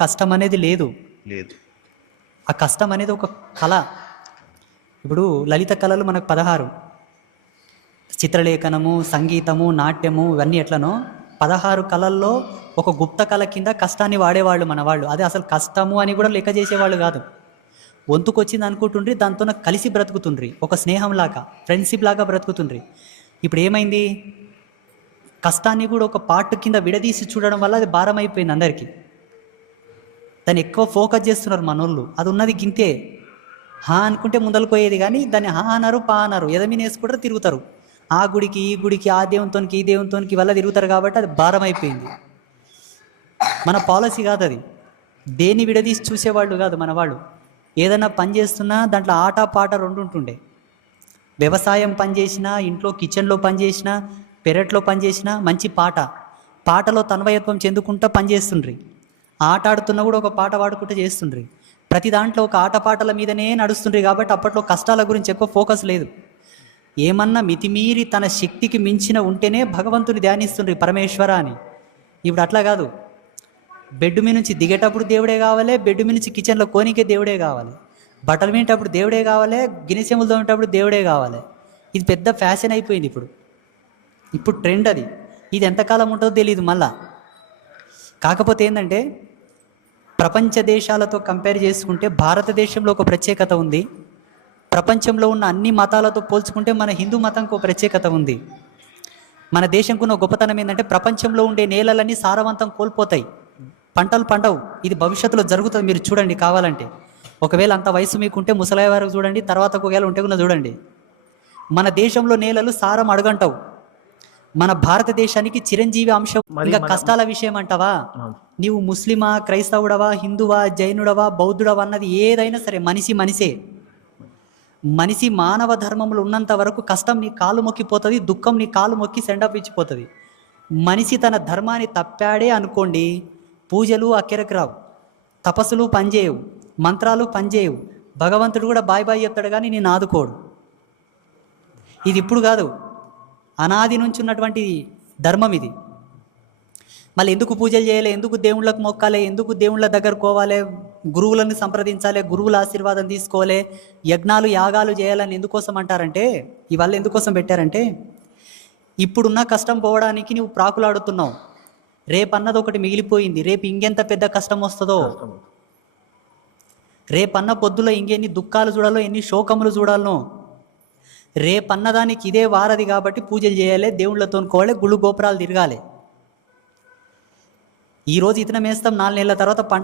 కష్టం అనేది లేదు. ఆ కష్టం అనేది ఒక కళ. ఇప్పుడు లలిత కళలు మనకు 16, చిత్రలేఖనము, సంగీతము, నాట్యము, ఇవన్నీ ఎట్లనో 16 కళల్లో ఒక గుప్త కళ కింద కష్టాన్ని వాడేవాళ్ళు మన వాళ్ళు. అదే అసలు కష్టము అని కూడా లెక్క చేసేవాళ్ళు కాదు. వంతుకొచ్చింది అనుకుంటుండ్రి, దాంతో కలిసి బ్రతుకుతుండ్రి, ఒక స్నేహంలాగా, ఫ్రెండ్షిప్ లాగా బ్రతుకుతుండ్రి. ఇప్పుడు ఏమైంది, కష్టాన్ని కూడా ఒక పార్ట్ కింద విడదీసి చూడడం వల్ల అది భారం అయిపోయింది అందరికీ. దాన్ని ఎక్కువ ఫోకస్ చేస్తున్నారు మనోళ్ళు. అది ఉన్నది గింతే, హా అనుకుంటే ముందరకు పోయేది, కానీ దాన్ని హా అన్నారు, పా అన్నారు, ఎదమీన వేసుకుంటారు, తిరుగుతారు. ఆ గుడికి ఈ గుడికి, ఆ దేవునితోనికి ఈ దేవునితోనికి వల్ల తిరుగుతారు, కాబట్టి అది భారం అయిపోయింది. మన పాలసీ కాదు అది. దేన్ని విడదీసి చూసేవాళ్ళు కాదు మన వాళ్ళు. ఏదైనా పని చేస్తున్నా దాంట్లో ఆట పాట రెండు ఉంటుండే. వ్యవసాయం పని చేసినా, ఇంట్లో కిచెన్లో పని చేసినా, పెరట్లో పని చేసినా మంచి పాటలో తన్వయత్వం చెందుకుంటూ పని చేస్తుండ్రి. ఆట ఆడుతున్నా కూడా ఒక పాట పాడుకుంటూ చేస్తుండ్రి. ప్రతి దాంట్లో ఒక ఆటపాటల మీదనే నడుస్తుండ్రి. కాబట్టి అప్పట్లో కష్టాల గురించి ఎక్కువ ఫోకస్ లేదు. ఏమన్నా మితిమీరి తన శక్తికి మించిన ఉంటేనే భగవంతుని ధ్యానిస్తుండ్రి, పరమేశ్వర అని. ఇప్పుడు అట్లా కాదు. బెడ్ మీ నుంచి దిగేటప్పుడు దేవుడే కావాలి, బెడ్ మీ నుంచి కిచెన్లో కోనికే దేవుడే కావాలి, బట్టలు వినేటప్పుడు దేవుడే కావాలి, గిన్నెసెములు తోమేటప్పుడు దేవుడే కావాలి. ఇది పెద్ద ఫ్యాషన్ అయిపోయింది ఇప్పుడు ట్రెండ్ అది. ఇది ఎంతకాలం ఉంటుందో తెలియదు మళ్ళా. కాకపోతే ఏంటంటే, ప్రపంచ దేశాలతో కంపేర్ చేసుకుంటే భారతదేశంలో ఒక ప్రత్యేకత ఉంది. ప్రపంచంలో ఉన్న అన్ని మతాలతో పోల్చుకుంటే మన హిందూ మతంకు ఒక ప్రత్యేకత ఉంది. మన దేశంకున్న గొప్పతనం ఏంటంటే, ప్రపంచంలో ఉండే నేలలన్నీ సారవంతం కోల్పోతాయి, పంటలు పండవు. ఇది భవిష్యత్తులో జరుగుతుంది, మీరు చూడండి కావాలంటే. ఒకవేళ అంత వయసు మీకుంటే ముసలాయి వరకు చూడండి, తర్వాత ఒకవేళ ఉంటే కూడా చూడండి. మన దేశంలో నేలలు సారం అడుగంటావు. మన భారతదేశానికి చిరంజీవి అంశం. ఇంకా కష్టాల విషయం అంటావా, నీవు ముస్లిమా, క్రైస్తవుడవా, హిందువా, జైనుడవా, బౌద్ధుడవా అన్నది ఏదైనా సరే, మనిషే. మనిషి మానవ ధర్మములు ఉన్నంత వరకు కష్టం నీ కాలు మొక్కిపోతుంది, దుఃఖం నీ కాలు మొక్కి సెండప్ ఇచ్చిపోతుంది. మనిషి తన ధర్మాన్ని తప్పాడే అనుకోండి, పూజలు అక్కెరకు రావు, తపస్సులు పనిచేయవు, మంత్రాలు పనిచేయవు, భగవంతుడు కూడా బాయ్ చెప్తాడు కానీ నేను ఆదుకోడు. ఇది ఇప్పుడు కాదు, అనాది నుంచి ఉన్నటువంటి ధర్మం ఇది. మళ్ళీ ఎందుకు పూజలు చేయాలి, ఎందుకు దేవుళ్ళకు మొక్కాలి, ఎందుకు దేవుళ్ళ దగ్గర పోవాలి, గురువులను సంప్రదించాలి, గురువుల ఆశీర్వాదం తీసుకోవాలి, యజ్ఞాలు యాగాలు చేయాలని ఎందుకోసం అంటారంటే, ఇవల్ల ఎందుకోసం పెట్టారంటే, ఇప్పుడున్న కష్టం పోవడానికి నువ్వు ప్రాకులాడుతున్నావు. రేపన్నది ఒకటి మిగిలిపోయింది, రేపు ఇంకెంత పెద్ద కష్టం వస్తుందో, రేపన్న పొద్దులో ఇంకెన్ని దుఃఖాలు చూడాలో, ఎన్ని శోకములు చూడాలనో. రేపన్నదానికి ఇదే వారది కాబట్టి పూజలు చేయాలి, దేవుళ్ళతో కోవాలి, గుళ్ళు గోపురాలు తిరగాలి. ఈరోజు ఇతనం వేస్తాం, 4 నెలల తర్వాత పంట